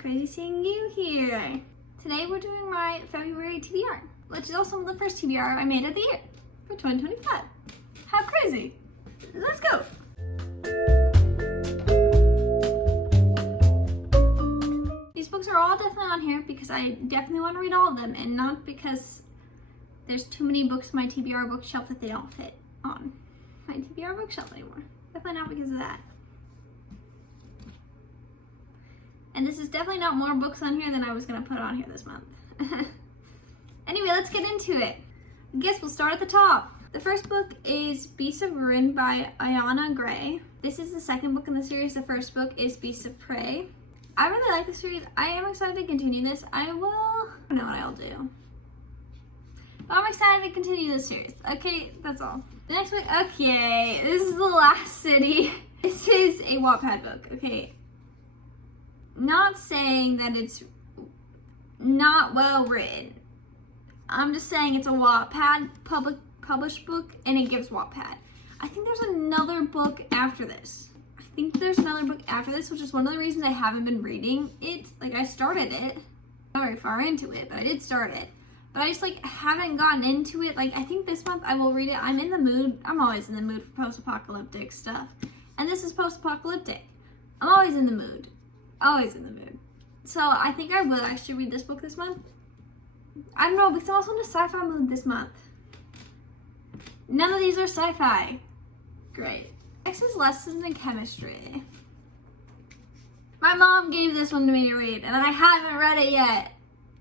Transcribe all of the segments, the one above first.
Crazy seeing you here. Today we're doing my February TBR, which is also the first TBR I made of the year for 2025. How crazy! Let's go! These books are all definitely on here because I definitely want to read all of them, and not because there's too many books on my TBR bookshelf that they don't fit on my TBR bookshelf anymore. Definitely not because of that. And this is definitely not more books on here than I was going to put on here this month. Anyway, let's get into it. I guess we'll start at the top. The first book is Beasts of Ruin by Ayana Gray. This is the second book in the series. The first book is Beasts of Prey. I really like the series. I am excited to continue this. I don't know what I'll do. But I'm excited to continue this series. Okay, that's all. The next book, okay, this is The Last City. This is a Wattpad book, okay. Not saying that it's not well written. I'm just saying it's a Wattpad published book, and it gives Wattpad. I think there's another book after this. Which is one of the reasons I haven't been reading it. Like, I started it, not very far into it, but I did start it. But I just haven't gotten into it. I think this month I will read it. I'm in the mood. I'm always in the mood for post-apocalyptic stuff, and this is post-apocalyptic. I'm always in the mood. Always in the mood. So I think I will actually read this book this month. I don't know, because I'm also in a sci-fi mood this month. None of these are sci-fi. Great. Next is Lessons in Chemistry. My mom gave this one to me to read, and I haven't read it yet.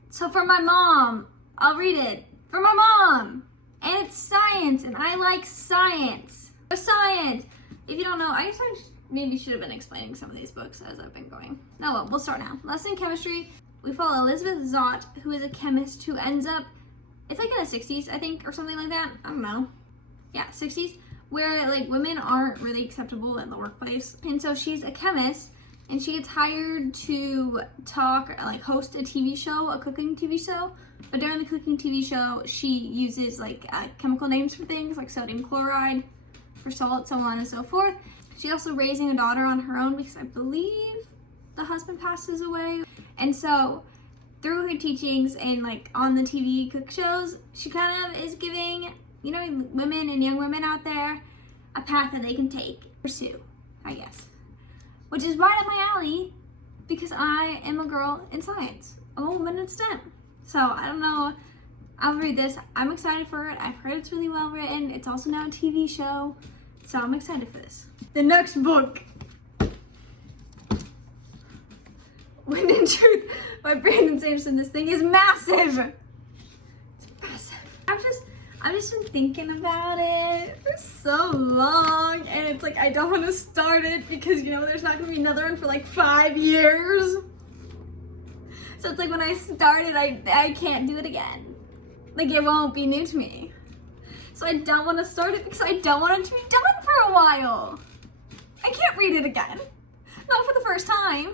So for my mom, I'll read it. For my mom! And it's science, and I like science. Science! If you don't know, I guess I maybe should have been explaining some of these books as I've been going. Oh well, we'll start now. Lesson in Chemistry. We follow Elizabeth Zott, who is a chemist who ends up, it's in the 60s, I think, or something like that. I don't know. Yeah, 60s, where women aren't really acceptable in the workplace. And so she's a chemist, and she gets hired to host a TV show, a cooking TV show. But during the cooking TV show, she uses chemical names for things like sodium chloride for salt, so on and so forth. She's also raising a daughter on her own because I believe the husband passes away. And so through her teachings and on the TV cook shows, she kind of is giving, women and young women out there a path that they can pursue, I guess. Which is right up my alley because I am a girl in science. I'm a woman in STEM. So I don't know. I'll read this. I'm excited for it. I've heard it's really well written. It's also now a TV show. So I'm excited for this. The next book, When in Truth by Brandon Sanderson. This thing is massive. It's massive. I've just been thinking about it for so long, and it's I don't want to start it because there's not going to be another one for 5 years. So it's when I start it, I can't do it again. It won't be new to me. So I don't want to start it because I don't want it to be done for a while. I can't read it again. Not for the first time.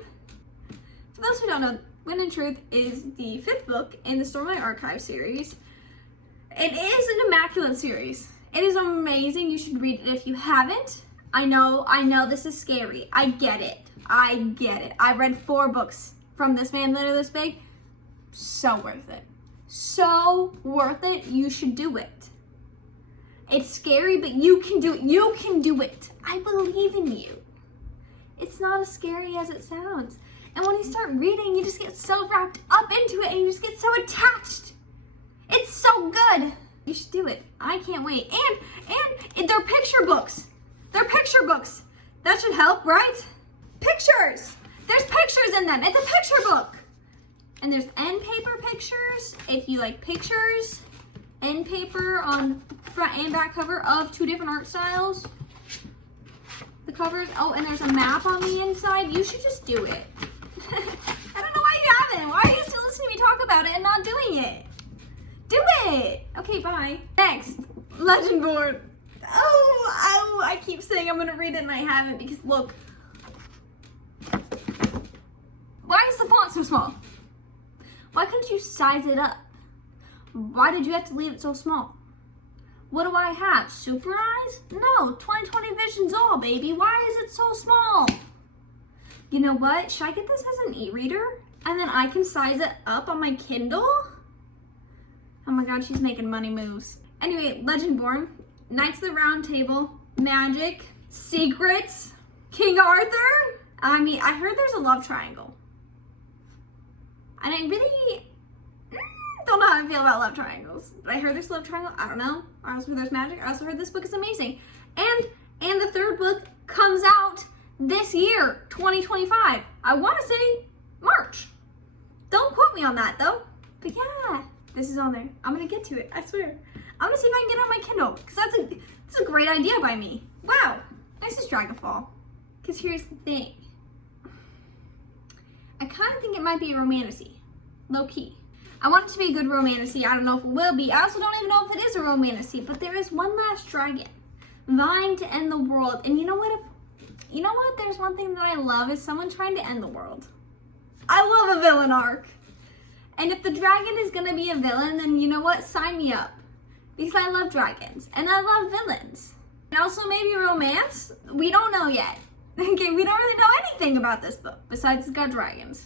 For those who don't know, When in Truth is the 5th book in the Stormlight Archive series. It is an immaculate series. It is amazing. You should read it if you haven't. I know this is scary. I get it. I read 4 books from this man that are this big. So worth it. So worth it. You should do it. It's scary, but you can do it. You can do it. I believe in you. It's not as scary as it sounds. And when you start reading, you just get so wrapped up into it and you just get so attached. It's so good. You should do it. I can't wait. And they're picture books. They're picture books. That should help, right? Pictures. There's pictures in them. It's a picture book. And there's end paper pictures. If you like pictures, end paper on front and back cover of 2 different art styles. The covers, and there's a map on the inside. You should just do it. I don't know why you haven't. Why are you still listening to me talk about it and not doing it? Do it. Okay, bye. Next, Legendborn. Oh, I keep saying I'm gonna read it and I haven't because look. Why is the font so small? Why couldn't you size it up? Why did you have to leave it so small? What do I have? Super eyes? No, 20/20 vision's all, baby. Why is it so small? You know what? Should I get this as an e-reader? And then I can size it up on my Kindle? Oh my god, she's making money moves. Anyway, Legendborn, Knights of the Round Table, Magic, Secrets, King Arthur. I mean, I heard there's a love triangle. And I really don't know how I feel about love triangles. But I heard there's a love triangle. I don't know. I also heard there's magic. I also heard this book is amazing. And the third book comes out this year, 2025. I want to say March. Don't quote me on that though. But yeah, this is on there. I'm gonna get to it, I swear. I'm gonna see if I can get it on my Kindle, because that's a great idea by me. Wow, nice is Dragonfall. Because here's the thing. I kind of think it might be a romantasy, low key. I want it to be a good romantasy. I don't know if it will be. I also don't even know if it is a romantasy, but there is one last dragon vying to end the world. And you know what? There's one thing that I love is someone trying to end the world. I love a villain arc. And if the dragon is gonna be a villain, then you know what? Sign me up. Because I love dragons and I love villains. And also maybe romance. We don't know yet. Okay, we don't really know anything about this book besides it's got dragons.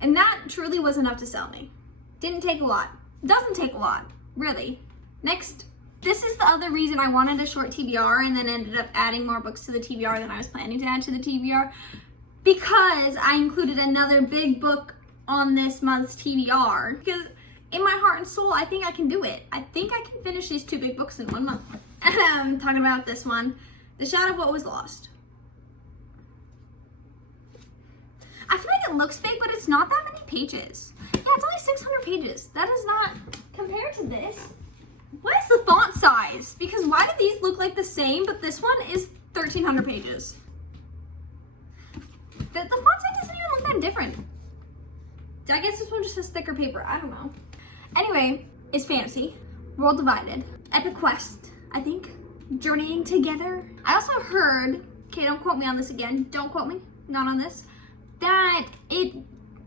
And that truly was enough to sell me. Didn't take a lot. Doesn't take a lot, really. Next, this is the other reason I wanted a short TBR and then ended up adding more books to the TBR than I was planning to add to the TBR, because I included another big book on this month's TBR. Because in my heart and soul, I think I can do it. I think I can finish these 2 big books in 1 month. I'm talking about this one, The Shadow of What Was Lost. I feel like it looks big, but it's not that many pages. Yeah, it's only 600 pages. That is not, compared to this. What is the font size? Because why do these look like the same, but this one is 1,300 pages? The font size doesn't even look that different. I guess this one just has thicker paper. I don't know. Anyway, it's fantasy. World Divided. Epic Quest, I think. Journeying Together. I also heard, okay, don't quote me on this again. Don't quote me. Not on this. That it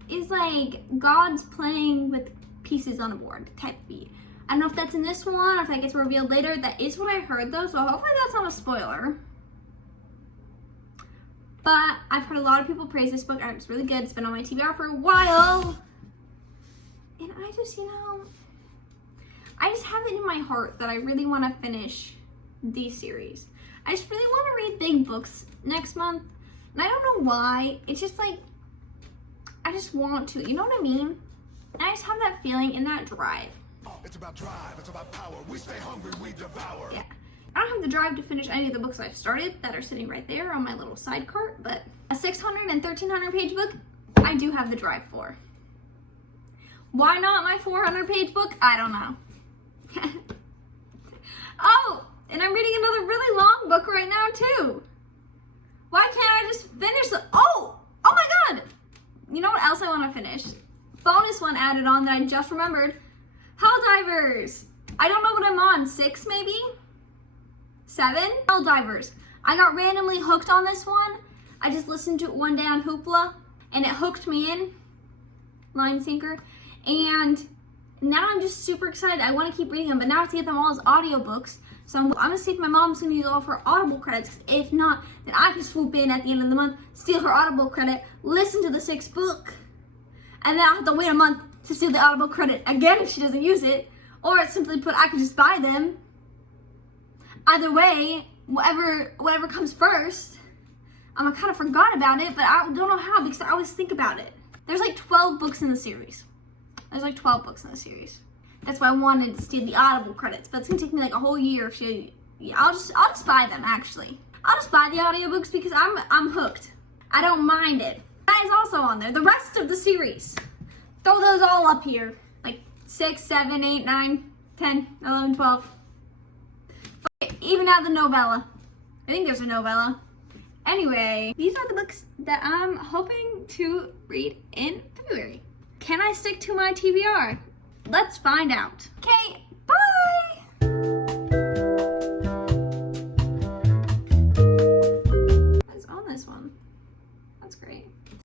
is like God's playing with pieces on a board type beat. I don't know if that's in this one or if that gets revealed later. That is what I heard though, so hopefully that's not a spoiler. But I've heard a lot of people praise this book and it's really good. It's been on my TBR for a while. And I just, I just have it in my heart that I really want to finish these series. I just really want to read big books next month. And I don't know why. It's just like, I just want to. You know what I mean? And I just have that feeling and that drive. It's about drive, it's about power. We stay hungry, we devour. Yeah. I don't have the drive to finish any of the books I've started that are sitting right there on my little side cart, but a 600 and 1,300 page book, I do have the drive for. Why not my 400 page book? I don't know. Oh, and I'm reading another really long book right now too. Why can't I just finish the, oh my god. You know what else I want to finish? Bonus one added on that I just remembered. Helldivers. I don't know what I'm on, 6 maybe? 7? Helldivers. I got randomly hooked on this one. I just listened to it one day on Hoopla and it hooked me in. Line sinker. And now I'm just super excited. I want to keep reading them, but now I have to get them all as audiobooks. So I'm gonna see if my mom's gonna use all of her Audible credits. If not, then I can swoop in at the end of the month, steal her Audible credit, listen to the 6th book, and then I'll have to wait a month to steal the Audible credit again if she doesn't use it. Or simply put, I can just buy them. Either way, whatever comes first. I kind of forgot about it, but I don't know how because I always think about it. There's like 12 books in the series. That's why I wanted to steal the Audible credits, but it's gonna take me like a whole year. I'll just buy them actually. I'll just buy the audiobooks because I'm hooked. I don't mind it. That is also on there. The rest of the series. Throw those all up here. Like 6, 7, 8, 9, 10, 11, 12. Okay, even out the novella. I think there's a novella. Anyway, these are the books that I'm hoping to read in February. Can I stick to my TBR? Let's find out. Okay, bye! What's on this one? That's great.